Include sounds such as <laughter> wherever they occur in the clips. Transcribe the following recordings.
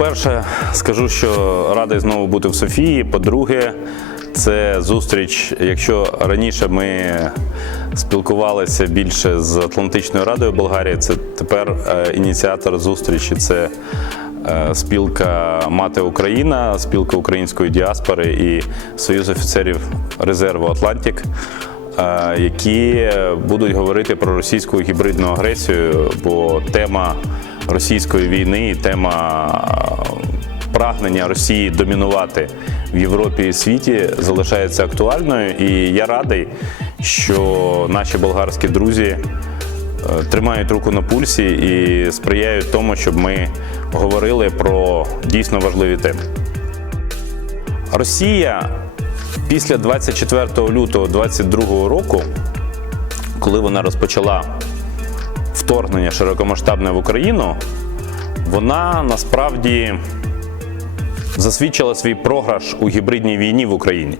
По-перше, скажу, що радий знову бути в Софії. По-друге, це зустріч. Якщо раніше ми спілкувалися більше з Атлантичною радою Болгарії, це тепер е, ініціатор зустрічі. Це е, спілка Мати Україна, спілка української діаспори і Союз офіцерів резерву Атлантик. е, Які будуть говорити про російську гібридну агресію, бо тема російської війни, тема е, прагнення Росії домінувати в Європі і світі залишається актуальною. І я радий, що наші болгарські друзі е, тримають руку на пульсі і сприяють тому, щоб ми говорили про дійсно важливі теми. Росія після 24 лютого 2022 року, коли вона розпочала вторгнення широкомасштабне в Україну, вона насправді засвідчила свій програш у гібридній війні в Україні,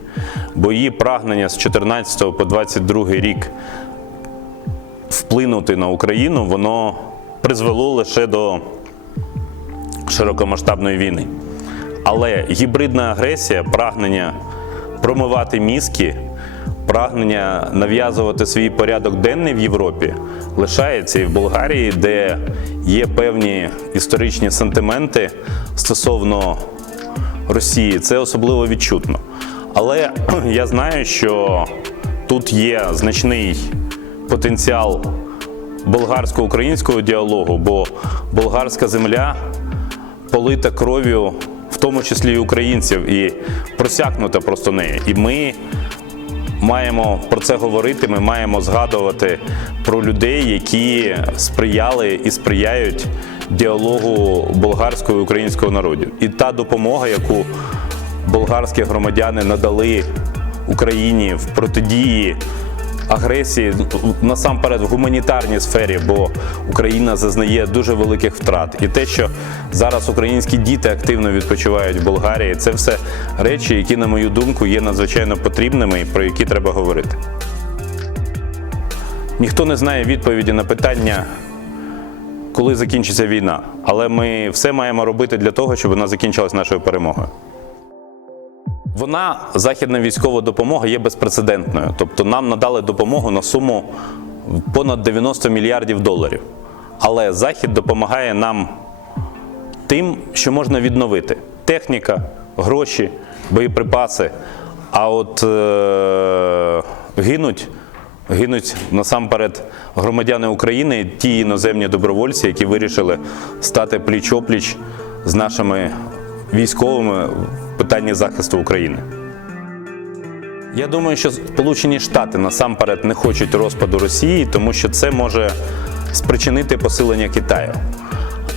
бо її прагнення з 14 по 22 рік вплинути на Україну, воно призвело лише до широкомасштабної війни. Але гібридна агресія, прагнення промивати мізки, прагнення нав'язувати свій порядок денний в Європі лишається і в Болгарії, де є певні історичні сентименти стосовно Росії. Це особливо відчутно. Але <clears throat> я знаю, що тут є значний потенціал болгарсько-українського діалогу, бо болгарська земля полита кров'ю, в тому числі і українців, і просякнута просто нею. І ми маємо про це говорити. Ми маємо згадувати про людей, які сприяли і сприяють діалогу болгарського і українського народів. І та допомога, яку болгарські громадяни надали Україні в протидії агресії насамперед в гуманітарній сфері, бо Україна зазнає дуже великих втрат. І те, що зараз українські діти активно відпочивають в Болгарії, це все речі, які, на мою думку, є надзвичайно потрібними і про які треба говорити. Ніхто не знає відповіді на питання, коли закінчиться війна, але ми все маємо робити для того, щоб вона закінчилась нашою перемогою. Вона, західна військова допомога, є безпрецедентною. Тобто нам надали допомогу на суму понад 90 мільярдів доларів. Але Захід допомагає нам тим, що можна відновити: техніка, гроші, боєприпаси. А от е- гинуть, гинуть насамперед громадяни України, ті іноземні добровольці, які вирішили стати пліч-опліч з нашими військовими в питанні захисту України. Я думаю, що Сполучені Штати насамперед не хочуть розпаду Росії, тому що це може спричинити посилення Китаю.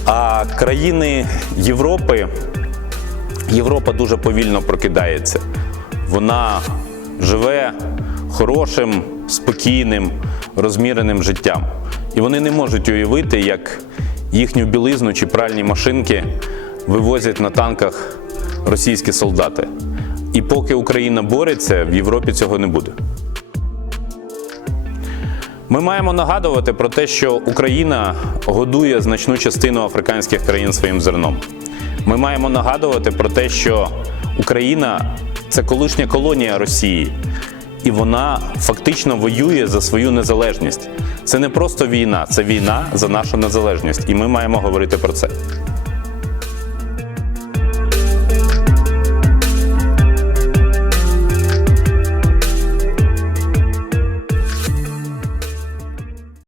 А країни Європи, Європа дуже повільно прокидається. Вона живе хорошим, спокійним, розміреним життям. І вони не можуть уявити, як їхню білизну чи пральні машинки вивозять на танках російські солдати. І поки Україна бореться, в Європі цього не буде. Ми маємо нагадувати про те, що Україна годує значну частину африканських країн своїм зерном. Ми маємо нагадувати про те, що Україна це колишня колонія Росії, і вона фактично воює за свою незалежність. Це не просто війна, це війна за нашу незалежність, і ми маємо говорити про це.